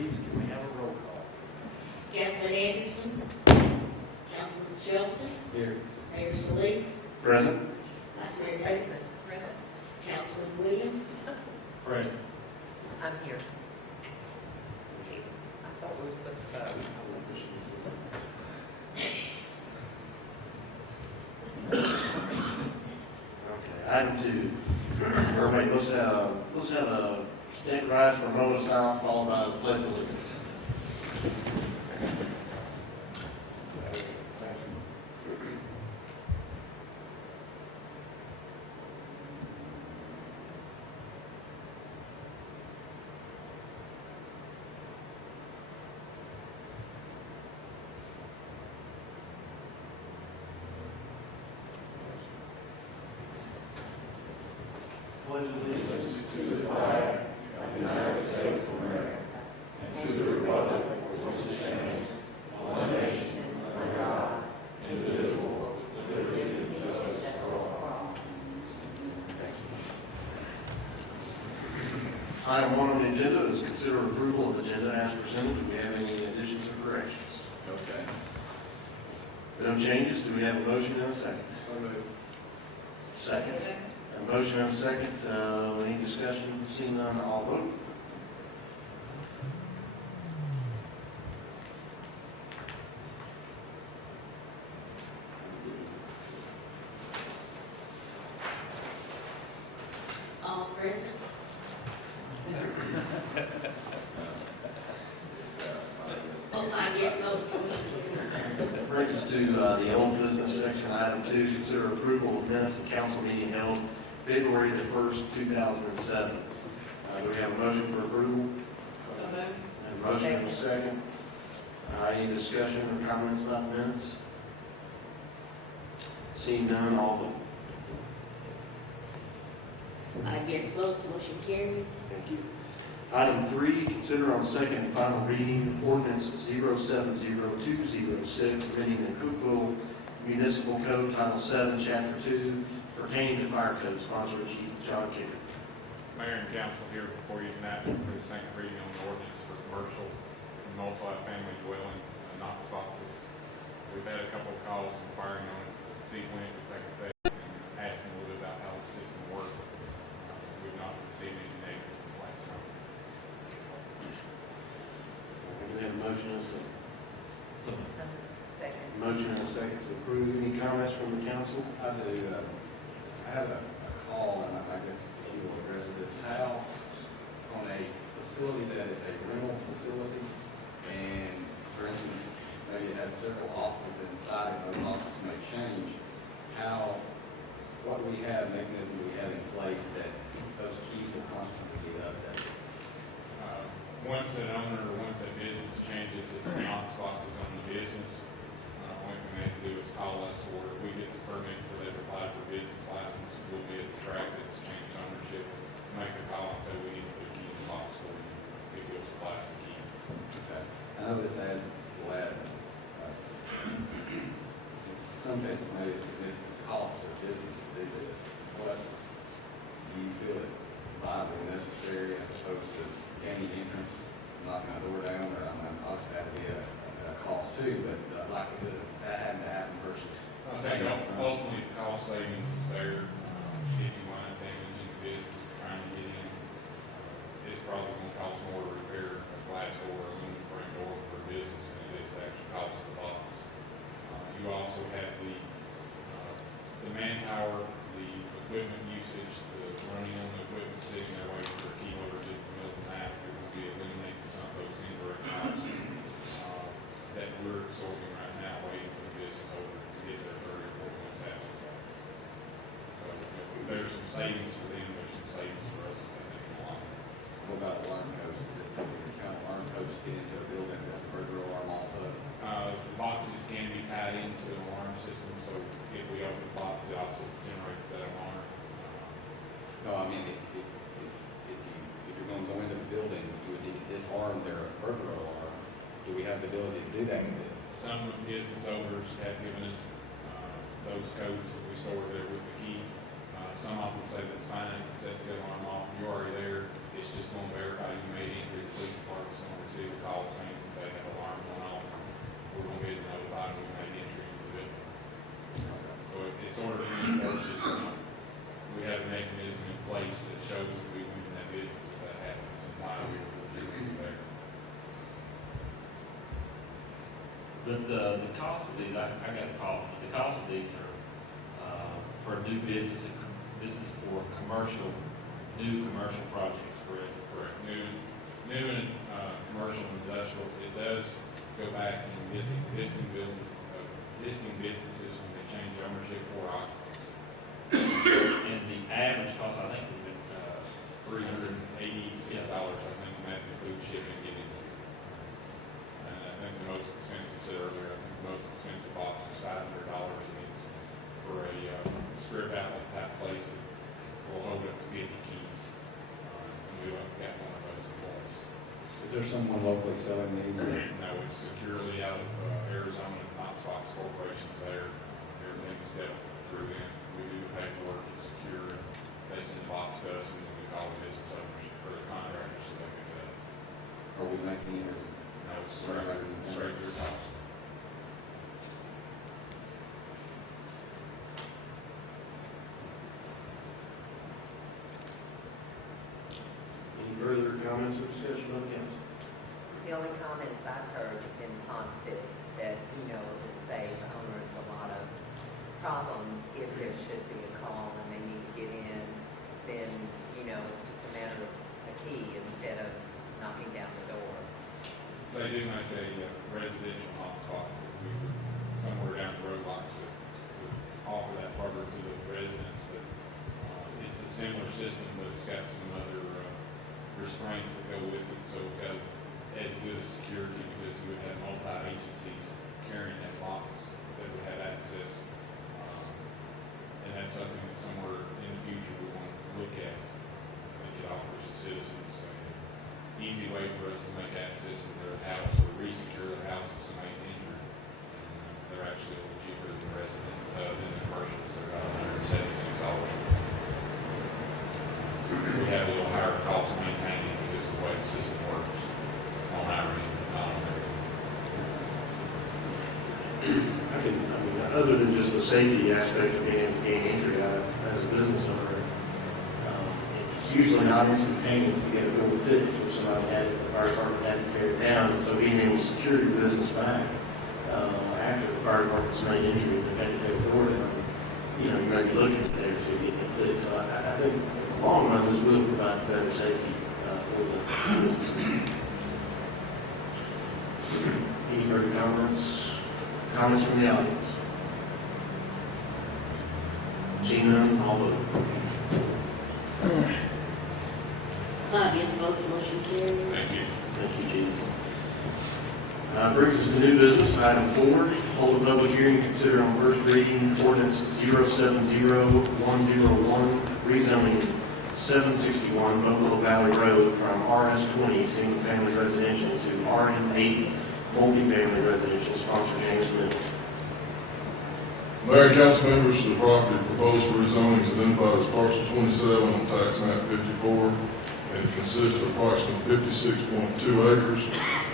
please. Can we have a roll call? Councilman Anderson. Councilman Shelton. Here. Mayor Salee. Present. Vice Mayor Davis. Present. Councilman Williams. Present. I'm here. I thought we were supposed to vote. Okay, item 2. Everybody, let's have a stand rise for a moment of silence, followed by the pledge of allegiance. Pledge allegiance to the flag of the United States of America and to the republic for which it stands, one nation, under God, indivisible, with liberty and justice for all. Thank you. Item 1 on the agenda is consider approval of agenda as presented. Do we have any additions or corrections? Okay. If no changes, do we have a motion and a second? Second. A motion and a second. Any discussion? Seeing none, all vote. All present. I guess most. That brings us to the old business section, item 2, consider approval of minutes of council meeting held February the 1st, 2007. Do we have a motion for approval? And a motion and a second. Any discussion or comments about the minutes? Seeing none, all vote. I guess most. Motion carries. Thank you. Item 3, consider on second and final reading ordinance 070206, amending the Cookeville Municipal Code Title 7, Chapter 2, pertaining to fire code. Sponsor Chief John King. Mayor and council here before you tonight for the second reading on the ordinance for commercial and multi-family dwelling Knox boxes. We've had a couple of calls inquiring on it to see when it would take effect and asking a little bit about how the system works. We've not received any negative complaints on it. We have a motion and a second. Second. Motion and a second to approve. Any comments from the council? I do. I have a call, and I guess you will address this. How, on a facility that is a rental facility, and for instance, maybe it has several offices inside, and those offices may change, what do we have, mechanism do we have in place that those keys will constantly be updated? Once an owner or once a business changes its Knox boxes on the business, only thing they have to do is call us, or if we get the permit where they've applied for business license, we'll be able to track that it's changed ownership, make a call and say we need to put a key in the box for you if you'll supply us the key. Okay. I know this adds will add some cases maybe a significant cost to a business to do this. What do you feel it viable and necessary as opposed to gaining entrance, knocking a door down, or I mean, obviously that would be a cost too, but likelihood of that having to happen versus. I think ultimately the cost savings is there. If you wind up damaging the business trying to get in, it's probably going to cost more to repair a glass door or aluminum frame door for a business than it is to actually cost the box. You also have the manpower, the equipment usage, the running on the equipment, sitting there waiting for a key loader to the mills and that. You're going to be eliminating some of those indirect costs that we're absorbing right now, waiting for the business owner to get their 30 or 40 months out. So if there's some savings for them, there's some savings for us in the long run. What about alarm codes? Kind of alarm codes get into a building that's a burglar alarm also? The boxes can be tied into an alarm system, so if we open the box, it also generates that alarm. No, I mean, if you're going to go into the building, you would need to disarm their burglar alarm. Do we have the ability to do that with this? Some business owners have given us those codes that we store there with the key. Some of them say that's fine, it sets the alarm off, you're already there, it's just going to verify you made entry, the police department's going to receive a The cost of these, I got a call, the cost of these are, for new business, this is for new commercial projects, correct? Correct. New and commercial and industrial, it does go back and get the existing businesses when they change ownership or occupancy. And the average cost, I think, has been, $386, I think, and that includes shipping and getting here. And I think the most expensive, said earlier, I think the most expensive box is $500, and it's for a strip outlet type place that will hold up to 50 keys. And we got one of those in place. Is there someone locally selling these? No, it's securely out of Arizona, Knox Corporation's there. Everything's dealt through them. We do the paperwork, it's secure, and they send the box to us, and then we call the business owners or the contractors so they can get it. Are we making these? No, it's straight to their house. Any further comments or discussion on the council? The only comments I've heard have been positive, that, it saves owners a lot of problems if there should be a call and they need to get in, then, it's just a matter of a key instead of knocking down the door. They do make a residential hotspot that we would somewhere down the road like to offer that further to the residents. That it's a similar system, but it's got some other restraints that go with it. So it's got as good as security because you would have multi-agencies carrying that box that would have access. And that's something that somewhere in the future we want to look at. I think it offers the citizens an easy way for us to make access to their house or re-secure their house if somebody's injured. They're actually a little cheaper than the resident, than the commercials. They're about $176. We have a little higher cost maintaining because of the way the system works on our end, not on their end. Other than just the safety aspect of being able to gain entry out of as a business owner, it's usually not instantaneous to get a bill fixed if somebody the fire department had to tear it down. And so being able to secure your business back after the fire department's main injury, they had to take a door down. You may be looking at there to get it fixed. So I think in the long run, this will provide better safety for the business. Any further comments? Comments from the audience? Seeing none, all vote. 5 yes votes, motion carries. Thank you. Thank you, Chief. Brings us to new business, item 4, hold a public hearing to consider on first reading ordinance 070101, rezoning 761 Buffalo Valley Road from RS20 single-family residential to RM80 multifamily residential. Sponsor James Smith. Mayor and council members, the property proposed for rezoning is identified as parcel 27 on tax map 54 and consists of approximately 56.2 acres.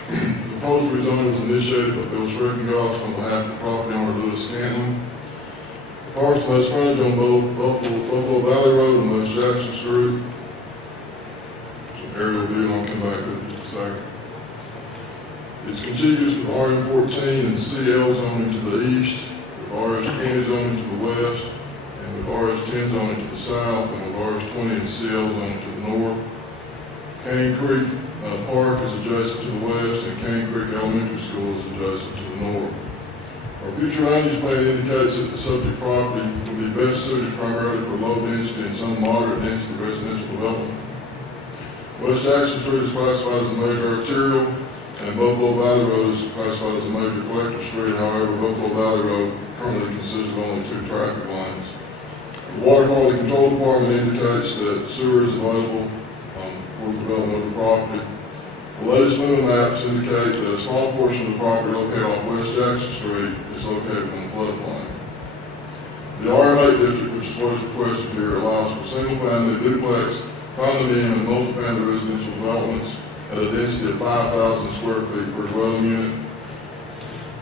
The proposed rezoning was initiated by Bill Schreckengoss on behalf of the property owner Lewis Scanlon. The parcel has frontage on both Buffalo Valley Road and West Jackson Street. Some aerial view, and I'll come back with it in just a second. It's contiguous with RM14 and CL zoning to the east, with RS20 zoning to the west, and with RS10 zoning to the south, and with RS20 and CL zoning to the north. Cane Creek Park is adjacent to the west, and Cane Creek Elementary School is adjacent to the north. Our future land use plan indicates that the subject property will be best suited primarily for low density and some moderate density residential development. West Jackson Street is classified as a major arterial, and Buffalo Valley Road is classified as a major collector street. However, Buffalo Valley Road currently consists of only 2 traffic lanes. The Water Quality Control Department indicates that sewer is available for the development of the property. The latest FEMA maps indicate that a small portion of the property located off West Jackson Street is located on the floodplain. The RM8 district, which is what is requested here, allows for single-family duplex, condominium, and multifamily residential developments at a density of 5,000 square feet per dwelling unit.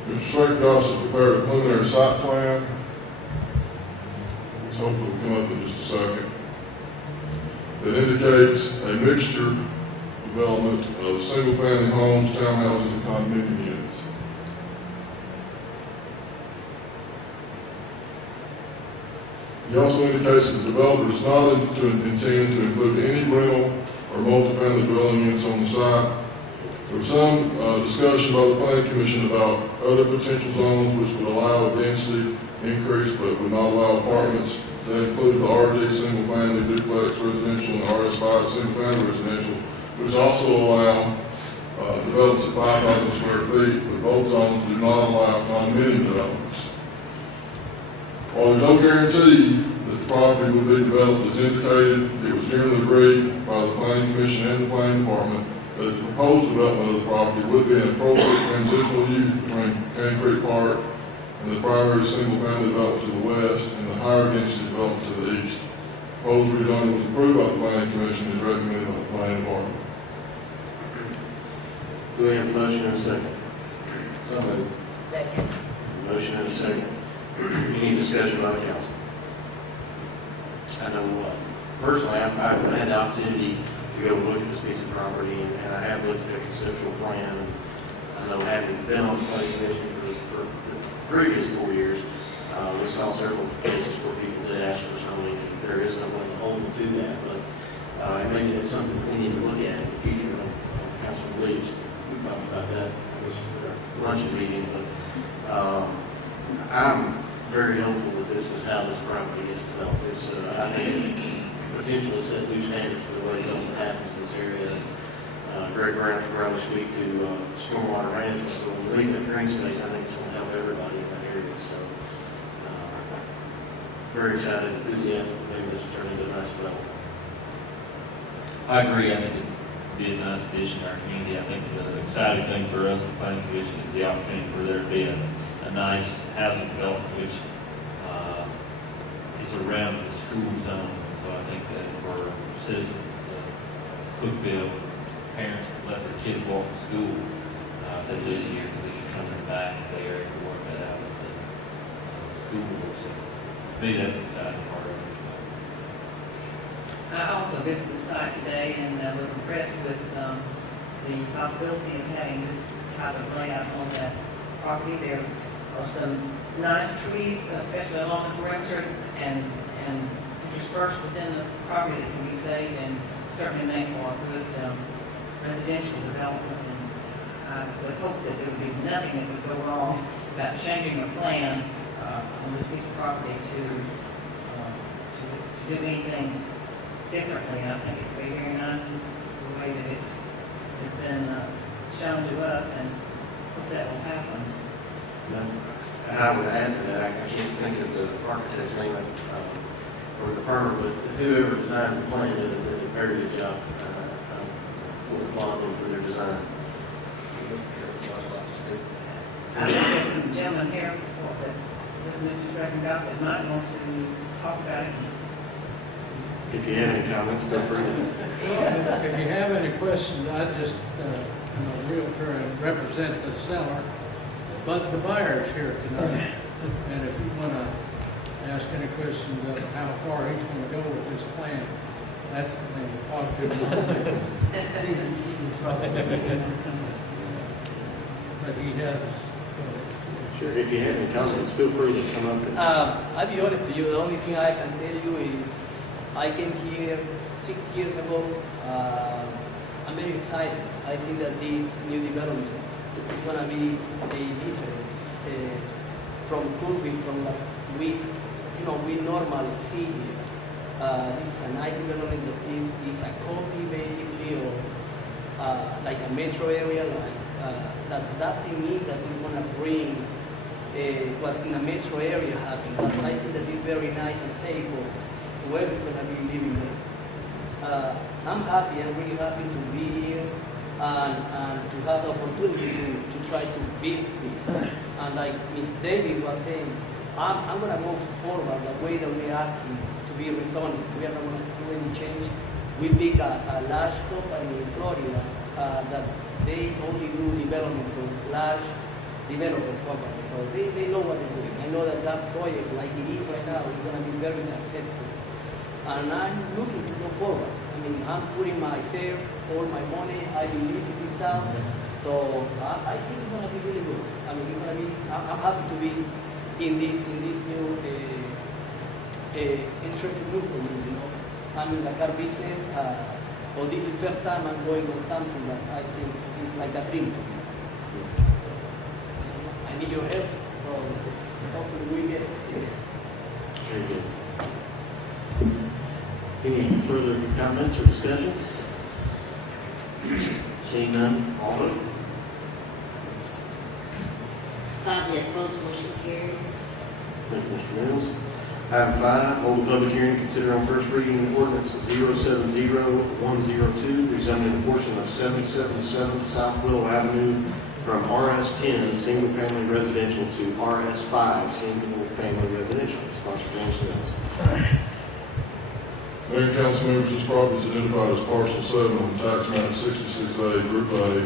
Mr. Schreckengoss has prepared a preliminary site plan, which hopefully will come up in just a second, that indicates a mixture development of single-family homes, townhouses, and condominium units. He also indicates that the developer does not intend to include any rental or multifamily dwelling units on the site. There was some discussion by the planning commission about other potential zones which would allow a density increase but would not allow apartments. That include the RD single-family duplex residential and the RS5 single-family residential, which also allow developments at 5,000 square feet, but both zones do not allow condominium developments. While there's no guarantee that the property will be developed as indicated, it was generally agreed by the planning commission and the planning department that the proposed development of the property would be an appropriate transitional use between Cane Creek Park and the primary single-family development to the west and the higher density development to the east. Proposed rezoning was approved by the planning commission and is recommended by the planning department. Do we have a motion and a second? So moved. Second. Motion and a second. Any discussion by the council? I know, personally, I've had the opportunity to go look at this piece of property, and I have looked at the conceptual plan. And I know, having been on the planning commission for the previous 4 years, we saw several cases where people did ask for zoning. There is no one to hold them to that, but maybe that's something we need to look at in the future. Councilman Williams, we talked about that at this luncheon meeting, but I'm very hopeful that this is how this property gets developed. It's, I think, potentially set new standards for the way development happens in this area. Greg Brown can probably speak to stormwater management, so when we leave that green space, I think it's going to help everybody in that area. So, very excited, enthusiastic, maybe this will turn into a nice development. I agree. I think it'd be a nice addition to our community. I think the exciting thing for us as a planning commission is the opportunity for there to be a nice housing development which is around the school zone. So I think that for citizens, Cookeville, parents that let their kids walk to school, that live here, because it's coming back, they are able to work that out with the school board. So to me, that's the exciting part of it. I also visited the site today and was impressed with the possibility of having this type of layout on that property. There are some nice trees, especially along the perimeter, and interspersed within the property that can be saved and certainly make for a good residential development. And I would hope that there would be nothing that would go wrong about changing a plan on this piece of property to do anything differently. I think it would be very nice the way that it has been shown to us, and hope that will happen. And I would add to that, I can't think of the architect's name or the firm, but whoever designed the plan did a very good job. We'll applaud them for their design. I think there's some gentlemen here, Mr. Stratton-Goff, that might want to talk about it. If you have any comments, feel free to. If you have any questions, I just, I'm a realtor and represent the seller, but the buyer's here tonight. And if you want to ask any questions of how far he's going to go with this plan, that's the thing to talk to him. But he has. Sure, if you have any comments, feel free to come up and. I'll be honest with you, the only thing I can tell you is I came here 6 years ago. I'm very excited. I think that this new development is going to be a difference from Cookeville, from what we normally see here. This is a nice development that is a copy basically of like a metro area. That doesn't mean that we're going to bring what in a metro area happens. But I think that it's very nice and safe for where we're going to be living there. I'm happy, I'm really happy to be here and to have the opportunity to try to build this. And like Ms. David was saying, I'm going to move forward the way that we're asking to be rezoned. We are not going to do any change. We pick a large company in Florida that they only do development for large development companies. So they know what they're doing. I know that project, like it is right now, is going to be very successful. And I'm looking to go forward. I mean, I'm putting myself, all my money, I believe in this town. So I think it's going to be really good. I mean, it's going to be, I'm happy to be in this new entrepreneur for me, you know. I'm in the car business, so this is the first time I'm going on something that I think is like a dream to me. I need your help, so hopefully we get it. Very good. Any further comments or discussion? Seeing none, all vote. 5 yes votes, motion carries. Thank you, Mr. Mills. Item 5, hold a public hearing to consider on first reading ordinance 070102, rezoning a portion of 777 South Willow Avenue from RS10, single-family residential, to RS5, single-family residential. Sponsor James Mills. Mayor and council members, this property is identified as parcel 7 on tax map 66A, Group A,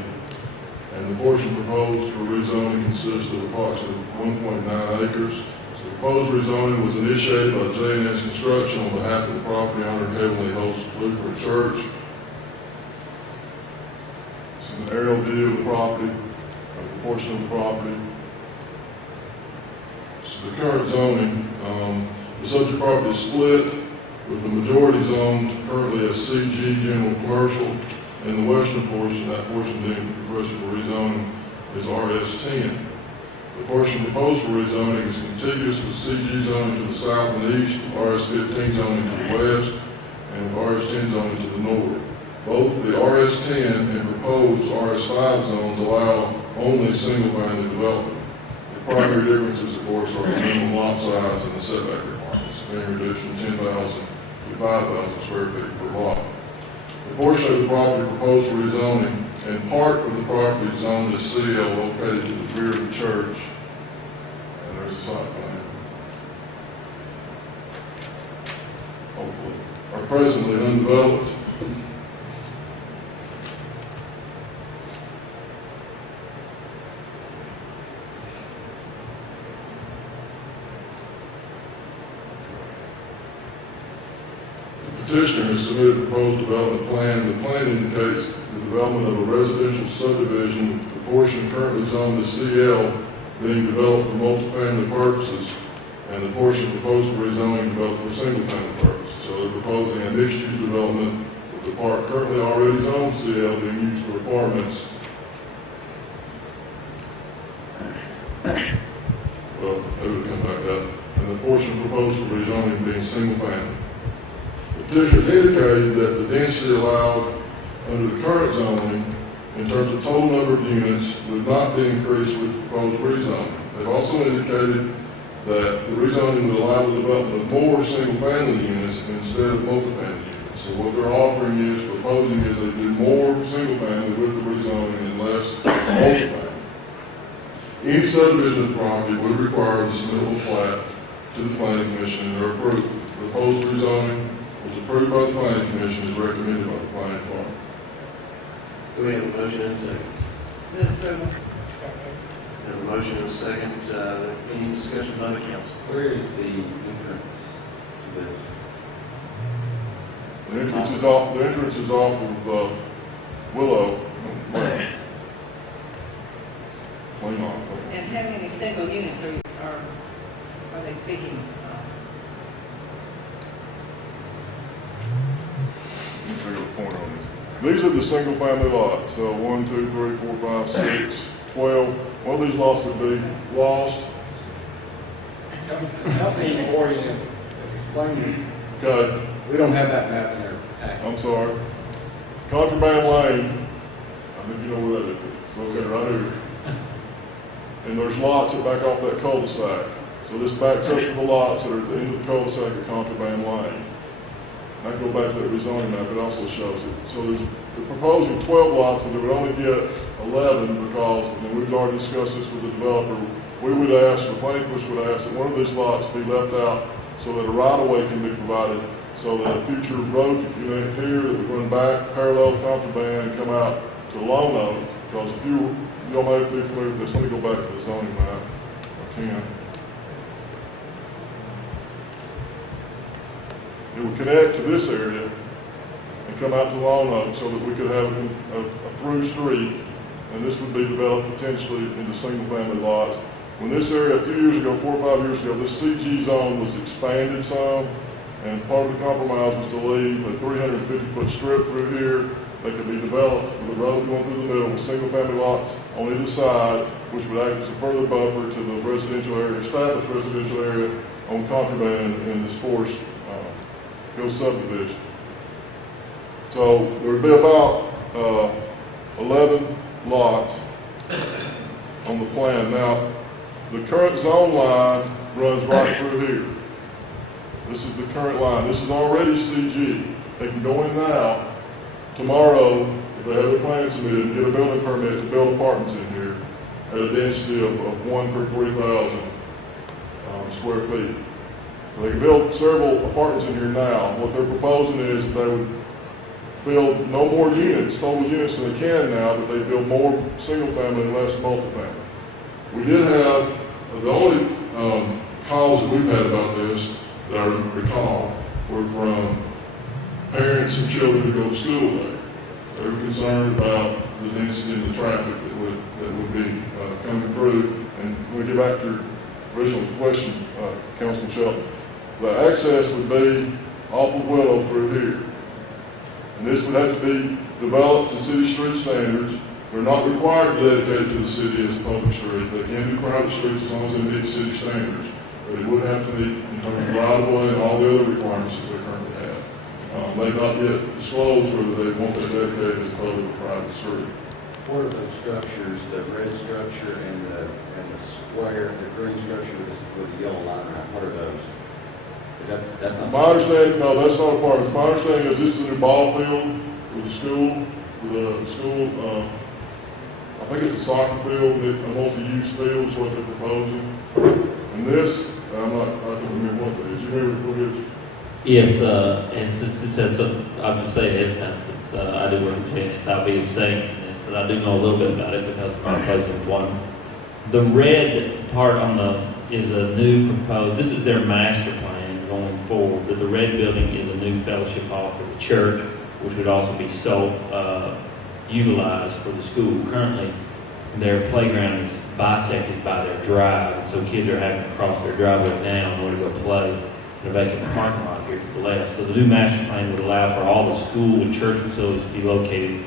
and the portion proposed for rezoning consists of approximately 1.9 acres. The proposed rezoning was initiated by J&S Construction on behalf of the property owner, Heavenly Host Lutheran Church. This is an aerial view of the property, of the portion of the property. This is the current zoning. The subject property is split, with the majority zoned currently as CG General Commercial, and the western portion, that portion being requested for rezoning, is RS10. The portion proposed for rezoning is contiguous with CG zoning to the south and east, RS15 zoning to the west, and RS10 zoning to the north. Both the RS10 and proposed RS5 zones allow only single-family development. The primary differences, of course, are the minimum lot size and the setback requirements, being reduced from 10,000 to 5,000 square feet per lot. The portion of the property proposed for rezoning and part of the property zoned as CL located to the rear of the church, and there's a site plan, hopefully, are presently undeveloped. Petitioner has submitted a proposed development plan. The plan indicates the development of a residential subdivision, the portion currently zoned as CL being developed for multifamily purposes, and the portion proposed for rezoning developed for single-family purposes. So they're proposing a mixed-use development with the part currently already zoned CL being used for apartments. Well, they would come back up. And the portion proposed for rezoning being single-family. Petitioners indicated that the density allowed under the current zoning in terms of total number of units would not be increased with proposed rezoning. They've also indicated that the rezoning would allow the development of more single-family units instead of multifamily units. So what they're proposing is they do more single-family with the rezoning and less multifamily. Any subdivision of property would require the submittal of plat to the planning commission and their approval. Proposed rezoning was approved by the planning commission as recommended by the planning department. Do we have a motion and a second? Move approval. We have a motion and a second. Any discussion by the council? Where is the entrance to this? The entrance is off of Willow. Clean off. And how many single units are they speaking of? Let's take a point on this. These are the single-family lots. So 1, 2, 3, 4, 5, 6, 12. One of these lots would be lost. Help me orient, explain it. Okay, We don't have that map in our packet. I'm sorry. Contraband Lane, I think you know where that is. It's located right here. And there's lots that back off that cul-de-sac. So this backs up to the lots that are at the end of the cul-de-sac at Contraband Lane. I can go back to that rezoning map, it also shows it. So they're proposing 12 lots, but they would only get 11 because, and we've already discussed this with the developer, we would ask, the planning commission would ask that one of these lots be left out so that a right-of-way can be provided, so that a future road could connect here that would run back parallel to Contraband and come out to Lone Oak. Because if y'all may be familiar with this, let me go back to the zoning map, if I can. It would connect to this area and come out to Lone Oak so that we could have a through street, and this would be developed potentially into single-family lots. When this area, a few years ago, 4 or 5 years ago, this CG zone was expanded some, and part of the compromise was to leave a 350-foot strip through here that could be developed with a road going through the middle with single-family lots on either side, which would act as a further buffer to the residential area, established residential area on contraband in this Forest Hill subdivision. So there would be about 11 lots on the plan. Now, the current zone line runs right through here. This is the current line. This is already CG. They can go in now, tomorrow, if they have their plans submitted, and get a building permit to build apartments in here at a density of 1 per 3,000 square feet. So they can build several apartments in here now. What they're proposing is they would build no more units, total units than they can now, but they build more single family and less multifamily. We did have, the only calls that we've had about this that I recall were from parents and children who go to school there. They were concerned about the density and the traffic that would be coming through. And when we get back to your original question, Councilman Shelton, the access would be off of Willow through here. And this would have to be developed to city street standards. They're not required to dedicate it to the city as a public street. They can do private streets as long as they meet city standards. But it would have to meet in terms of right-of-way and all the other requirements that they currently have. They've not yet disclosed whether they want that dedicated as public or private street. What are the structures, the red structure and the square, the green structure with the yellow line around? What are those? That's not. My understanding, no, that's not a part of it. My understanding is this is a new ball field with a school, I think it's a soccer field, a multi-use field is what they're proposing. And this, I don't remember what that is. You remember what it is? Yes, and since this has some, I'll just say ahead of time, since I do work in Jennings, I'll be abstaining from this, but I do know a little bit about it because I'm placing one. The red part on is a new proposed, this is their master plan going forward, but the red building is a new fellowship hall for the church, which would also be utilized for the school. Currently, their playground is bisected by their drive, and so kids are having to cross their driveway now in order to go play in a vacant parking lot here to the left. So the new master plan would allow for all the school and church facilities to be located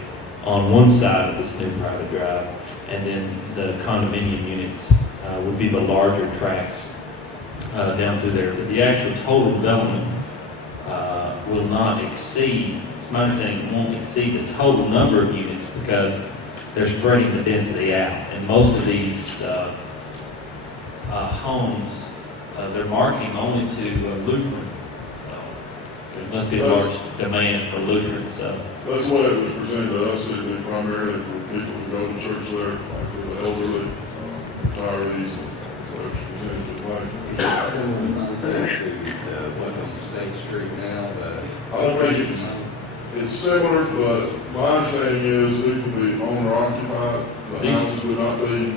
on one side of this new private drive, and then the condominium units would be the larger tracts down through there. But the actual total development will not exceed, it's my understanding, it won't exceed the total number of units because they're spreading the density out. And most of these homes, they're marketing only to Lutherans. There must be a large demand for Lutherans. That's the way it was presented to us. It would be primarily for people who go to church there, like for the elderly, retirees, and so it was presented to the bank. Similar concept to what's on State Street now, I don't think it's similar, but my understanding is these would be owner occupied. The houses would not be,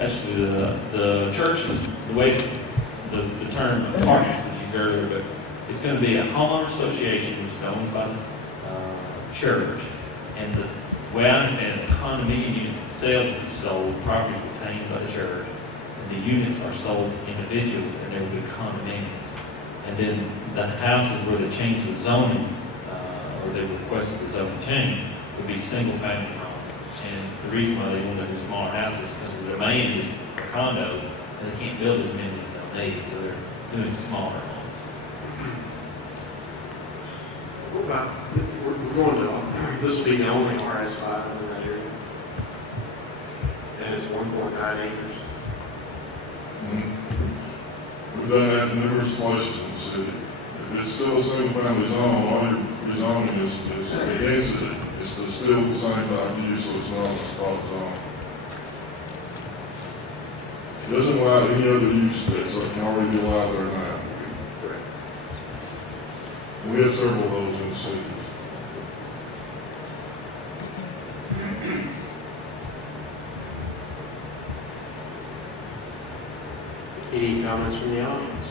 Actually, the church is, the way the term apartments was used earlier, but it's going to be a homeowner association which is owned by the church. And the way I understand it, the condominium units themselves will be sold, property retained by the church, and the units are sold to individuals, and there will be condominiums. And then the houses where they change the zoning, or they requested the zoning change, would be single-family homes. And the reason why they want to do smaller houses is because the demand is for condos, and they can't build as many as they'll need, so they're doing smaller homes. What about, we're going to, this will be the only RS5 in that area, and it's 1.9 acres. We've done that in numerous places in the city. If it's still a single-family zone, all you're rezoning is the density. It's still the same type of use, so it's not a spot zone. It doesn't allow any other use that can already be allowed there now. And we have several of those in the city. Any comments from the audience?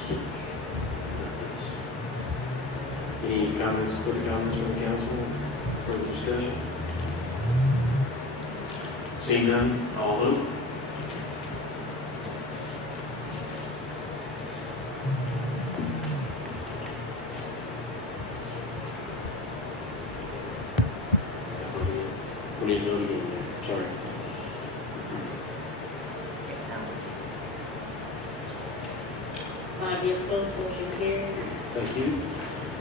Any comments, quick comments from the council for the discussion? Seeing none, all vote. already voted on that, sorry. Technology. 5 yes votes, motion carries. Thank you.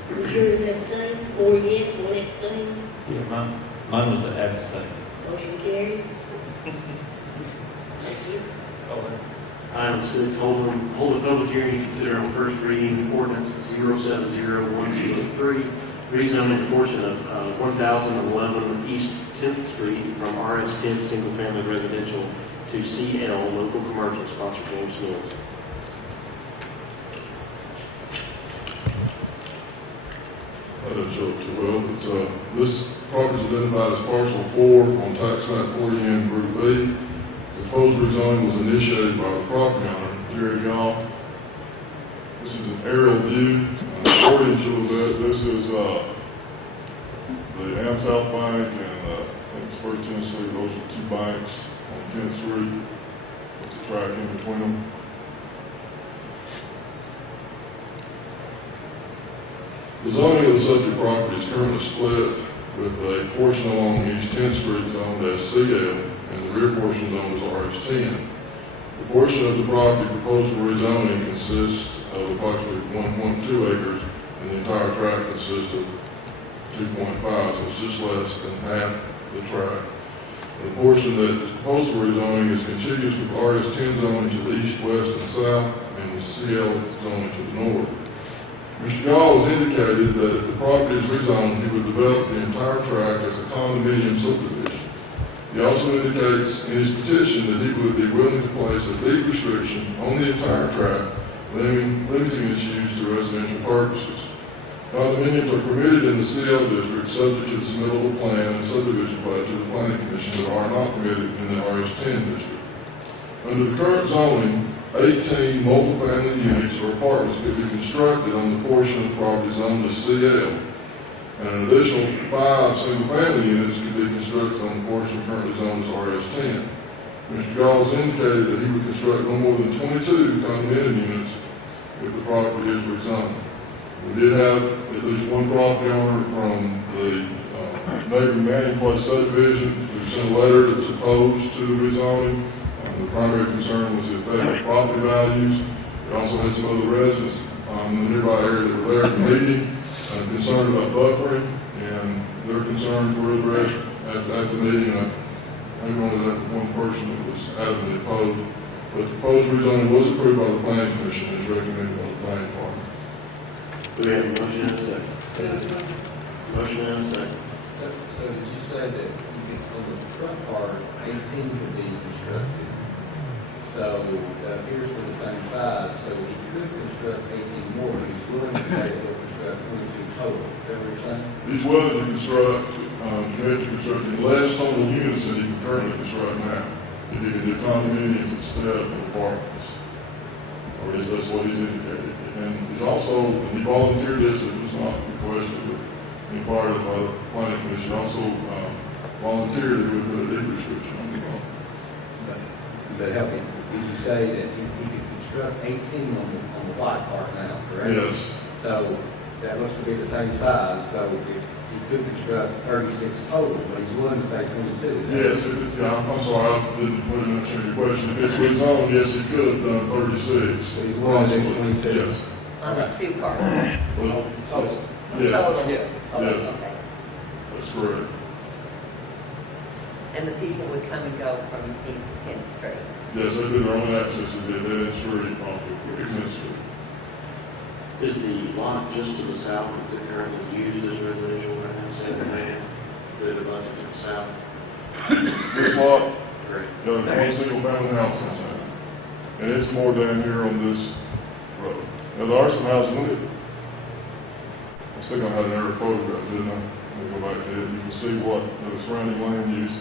Insurance abstain, 4 yes, 1 abstain, Yeah, mine was an abstain. motion carries. Thank you. Item 6, hold a public hearing to consider on first reading ordinance 070103, rezoning a portion of 1011 East 10th Street from RS10 Single Family Residential to CL Local Commercial, sponsored James Mills. I didn't show it too well, but this property is identified as parcel 4 on tax map 40N Group B. The proposed rezoning was initiated by the property owner, Jerry Goff. This is an aerial view. According to this is the Am South Bank and I think it's First Tennessee. Those are 2 banks on 10th Street. There's a track in between them. The zoning of the subject property is currently split with a portion along East 10th Street zoned as CL and the rear portion zoned as RH10. The portion of the property proposed for rezoning consists of approximately 1.2 acres and the entire tract consists of 2.5, so it's just less than half the tract. The portion that is proposed for rezoning is contiguous with RS10 zoning to the east, west, and south and the CL zoning to the north. Mr. Gall has indicated that if the property is rezoned, he would develop the entire tract as a condominium subdivision. He also indicates in his petition that he would be willing to place a deed restriction on the entire tract, limiting its use to residential purposes. Condominiums are permitted in the CL district subject to the submittal of a plan and subdivision plat to the planning commission that are not permitted in the RS10 district. Under the current zoning, 18 multifamily units or apartments could be constructed on the portion of the property zoned as CL, and an additional 5 single-family units could be constructed on the portion currently zoned as RS10. Mr. Gall has indicated that he would construct no more than 22 condominium units if the property is rezoned. We did have at least one property owner from the neighboring Manning Place subdivision who sent a letter that was opposed to the rezoning. The primary concern was the effect of property values. We also had some other residents in the nearby area that were there at the meeting concerned about buffering, and their concerns were addressed at the meeting. I think only that one person that was adamantly opposed. But the proposed rezoning was approved by the planning commission and is recommended by the planning department. Do we have a motion and a second? Motion and a second. So did you say that you could, on the front part, 18 could be constructed? So that appears to be the same size, so he could construct 18 more. He's willing to say that he'll construct 22 total. Is that what you're saying? He's willing to construct, commit to constructing less total units than he can currently construct now. If he can do condominiums instead of apartments. Or at least that's what he's indicated. And he's also, and he volunteered this, it was not requested, but inquired by the planning commission, also volunteered that he would put a deed restriction on the property. But help me, did you say that he could construct 18 on the white part now, correct? Yes. So that looks to be the same size, so if he could construct 36 total, but he's willing to say 22. Yes, I'm sorry, I didn't understand your question. If it's rezoned, yes, he could have done 36. So he's willing to do 22? Yes. On the 2 parcels. Well, yes. Total. Yes. Okay. That's correct. And the people would come and go from East 10th Street. Yes, they do their own access to the dead street off of Cookeville Street. Is the lot just to the south, is it currently used as residential right now, second man, the bus to the south? This lot, Correct. got one single family house in town. And it's more down here on this road. Now, there are some houses in it. I think I had an aerial photograph, didn't I? Let me go back to it. You can see what the surrounding land use.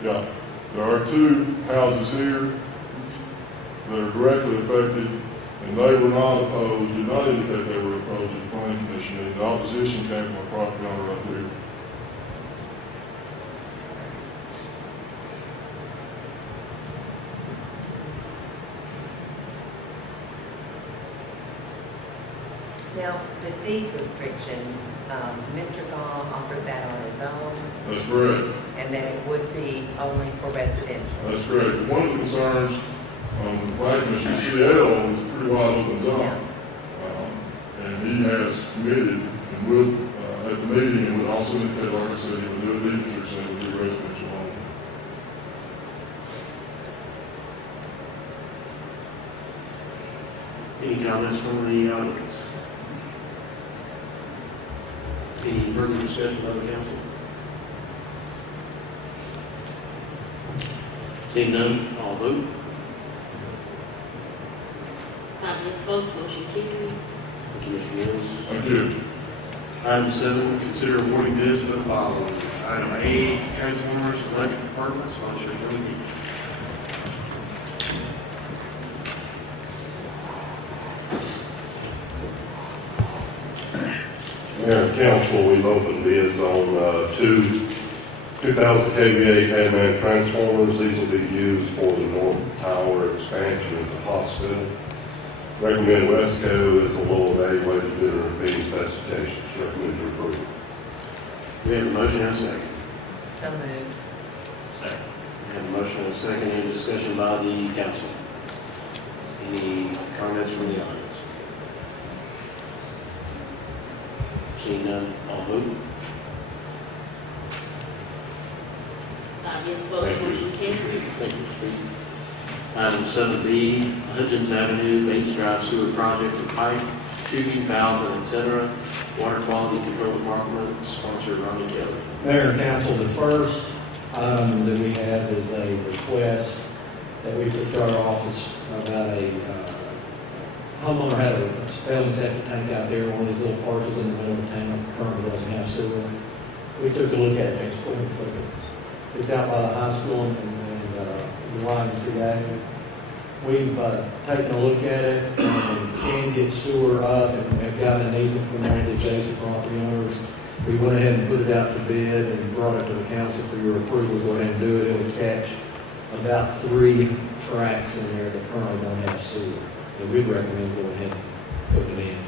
Yeah, there are 2 houses here that are directly affected, and they were not opposed, did not indicate they were opposed to the planning commission. And the opposition came from a property owner right here. Now, the deed restriction, Mr. Gall offered that on his own, That's correct. and that it would be only for residential. That's correct. One of the concerns, like Mr. CL, is pretty wide open zone. And he has committed, and will, at the meeting, and would also indicate, like I said, he would do it even if it would be residential only. Any comments from the audience? Any further discussion by the council? Seeing none, all vote. 5 yes votes, motion carries. Thank you, Mr. Mills. Thank you. Item 7, consider awarding bids for the following. Item A, transformers, electric departments, Officer Joey. Mayor and council, we've opened bids on two 2,000 kVA Panamanic transformers. These will be used for the North Tower expansion of the hospital. Recommend Wesco is a low evaluated bidder meeting specifications. Recommend your approval. We have a motion and a second. So moved. Second. We have a motion and a second. Any discussion by the council? Any comments from the audience? Seeing none, all vote. 5 yes votes, Thank you. motion carries. Thank you, Mr. Item 7B, Hutchins Avenue, Bates Drive Sewer Project for pipe, tubing, valves, and et cetera. Water Quality Control Department, sponsored Ronnie Kelly. Mayor and council, the first item that we have is a request that we took to our office about a homeowner had a failing septic tank out there, one of these little parcels in the middle of town, currently doesn't have sewer. We took a look at it next week. It's out by the high school and the YMCA. We've taken a look at it and can get sewer up and have gotten an easement from one of the adjacent property owners. We went ahead and put it out to bid and brought it to the council for your approval. Go ahead and do it. It'll catch about 3 tracks in there that currently don't have sewer. So we'd recommend going ahead and putting it in.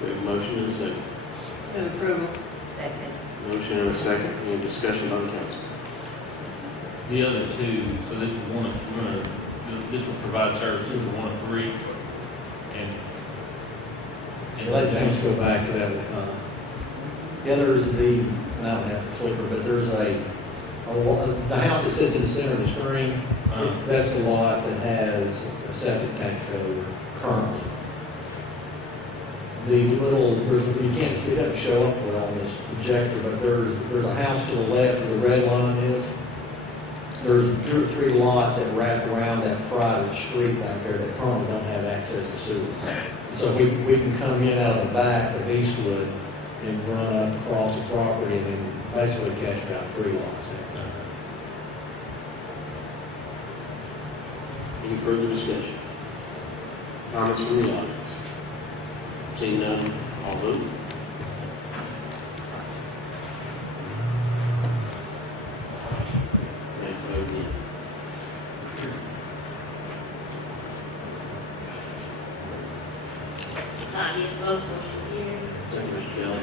We have a motion and a second. Move approval. Second. Motion and a second. Any discussion by the council? The other two, so this is this will provide services to 1 of 3. And Let James go back to that. The other is and I don't have the clicker, but there's the house that sits in the center of the screen, that's the lot that has a septic tank failure currently. You can't see, it doesn't show up well on this projector, but there's a house to the left where the red line is. There's 2 or 3 lots that wrap around that private street back there that currently don't have access to sewer. So we can come in out of the back of Eastwood and run up across the property and then basically catch about 3 lots there. Any further discussion? Comments from the audience? Seeing none, all vote. And vote again. Yes votes, motion carries. Thank you, Mr. Kelly.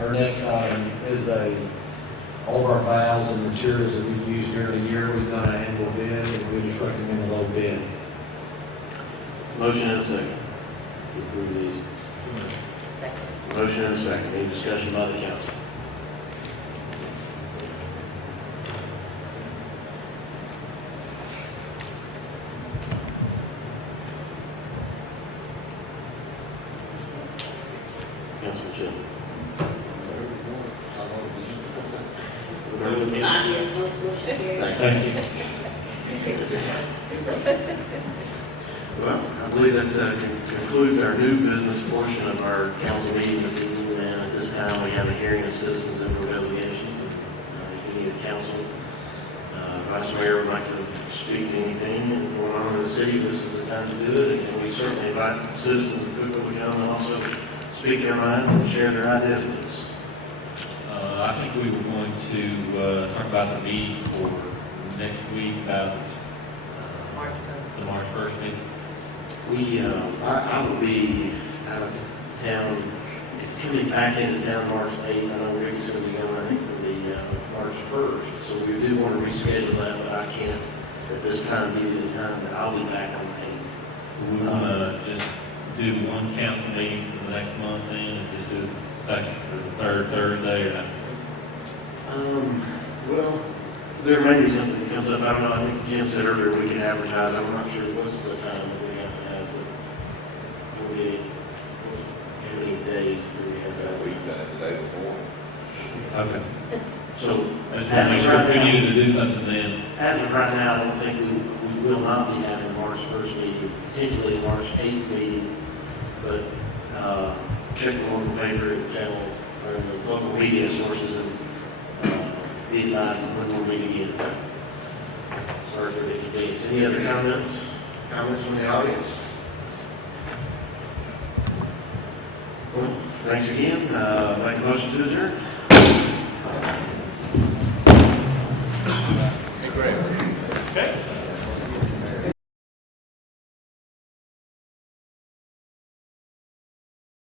Our next item is all of our valves and materials that we've used during the year, we've done an annual bid, and we just recommend a low bid. Motion and a second. To approve these. Second. Motion and a second. Any discussion by the council? Councilman Chilton. 5 yes votes, motion carries. Thank you. Well, I believe that concludes our new business portion of our council meeting this evening, and at this time, we have a hearing of citizens and delegations. If you need a council, Vice Mayor would like to speak to anything going on in the city, this is the time to do it, and we certainly invite citizens of Cookeville to come and also speak their minds and share their ideas with us. I think we were going to talk about the meeting for next week, about March 1st. the March 1st meeting. I will be out of town It's going to be back into town March 8th. I know Rick's going to be going, I think, for the March 1st. So we do want to reschedule that, but I can't at this time give you the time that I'll be back on the 8th. We want to just do one council meeting for the next month then, and just do the second or the third Thursday, or not? Well, there may be something that comes up. I don't know. I think Jim said earlier we can advertise. I'm not sure what's the time that we have to have, but we'll be, how many days do we have that week? We've done it the day before. Okay. So, I just want to make sure if we needed to do something then. as of right now, I don't think we will not be having March 1st meeting, potentially March 8th meeting, but check the local paper and channel, or the local media sources and be advised when we'll meet again. Sorry for the inconvenience. Any other comments? Comments from the audience? Well, thanks again. Make a motion to adjourn.